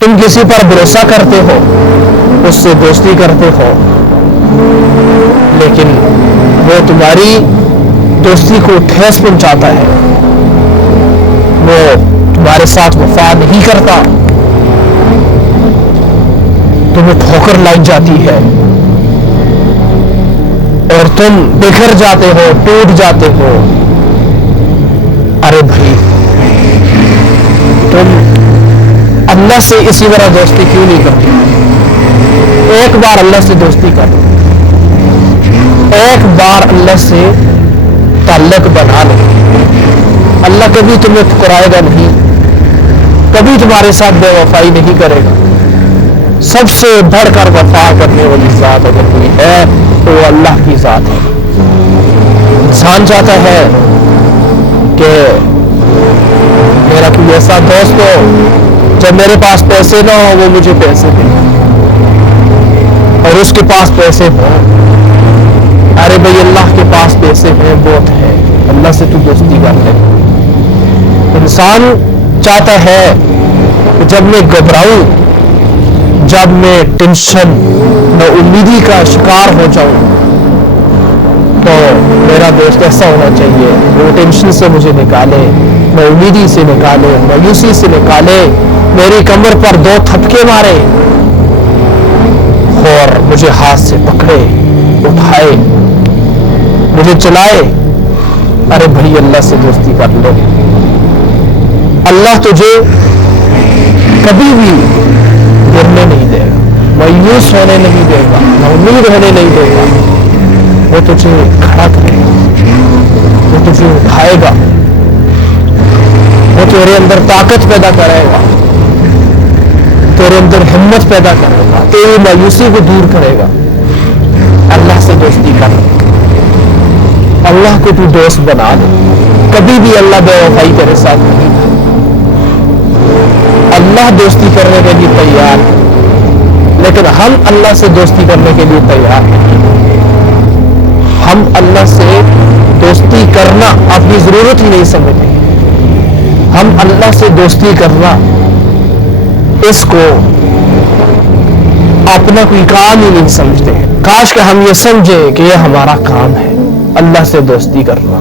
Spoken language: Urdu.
تم کسی پر بھروسہ کرتے ہو، اس سے دوستی کرتے ہو، لیکن وہ تمہاری دوستی کو ٹھیس پہنچاتا ہے، وہ تمہارے ساتھ وفا نہیں کرتا، تمہیں ٹھوکر لائی جاتی ہے اور تم بکھر جاتے ہو، ٹوٹ جاتے ہو. ارے بھائی، تم اللہ سے اسی طرح دوستی کیوں نہیں کرتے؟ ایک بار اللہ سے دوستی کر لو، ایک بار اللہ سے تعلق بنا لو. اللہ کبھی تمہیں ٹھکرائے گا نہیں، کبھی تمہارے ساتھ بے وفائی نہیں کرے گا. سب سے بڑھ کر وفا کرنے والی ذات اگر کوئی ہے تو وہ اللہ کی ذات ہے. انسان چاہتا ہے کہ میرا کوئی ایسا دوست ہو جب میرے پاس پیسے نہ ہو وہ مجھے پیسے دے اور اس کے پاس پیسے ہوں. ارے بھائی، اللہ کے پاس پیسے ہیں، بہت ہے، اللہ سے تو دوستی کر لے. انسان چاہتا ہے کہ جب میں گھبراؤں، جب میں ٹینشن نہ امیدی کا شکار ہو جاؤں تو میرا دوست ایسا ہونا چاہیے وہ ٹینشن سے مجھے نکالے، نہ امیدی سے نکالے، مایوسی سے نکالے، میری کمر پر 2 تھپکے مارے اور مجھے ہاتھ سے پکڑے، اٹھائے، مجھے چلائے. ارے بھائی، اللہ سے دوستی کر لو. اللہ تجھے کبھی بھی گرنے نہیں دے گا، مایوس ہونے نہیں دے گا، امید ہونے نہیں دے گا. وہ تجھے کھڑا کرے گا، وہ تجھے اٹھائے گا، وہ تیرے اندر طاقت پیدا کرے گا، تیرے اندر ہمت پیدا کرے گا، تیری مایوسی کو دور کرے گا. اللہ سے دوستی کر، اللہ کو تو دوست بنا دے. کبھی بھی اللہ بے وفائی تیرے ساتھ نہیں ہے. اللہ دوستی کرنے کے لیے تیار ہے، لیکن ہم اللہ سے دوستی کرنے کے لیے تیار نہیں. ہم اللہ سے دوستی کرنا اپنی ضرورت ہی نہیں سمجھتے. ہم اللہ سے دوستی کرنا اس کو اپنا کوئی کام ہی نہیں سمجھتے. کاش کہ ہم یہ سمجھے کہ یہ ہمارا کام ہے اللہ سے دوستی کرنا.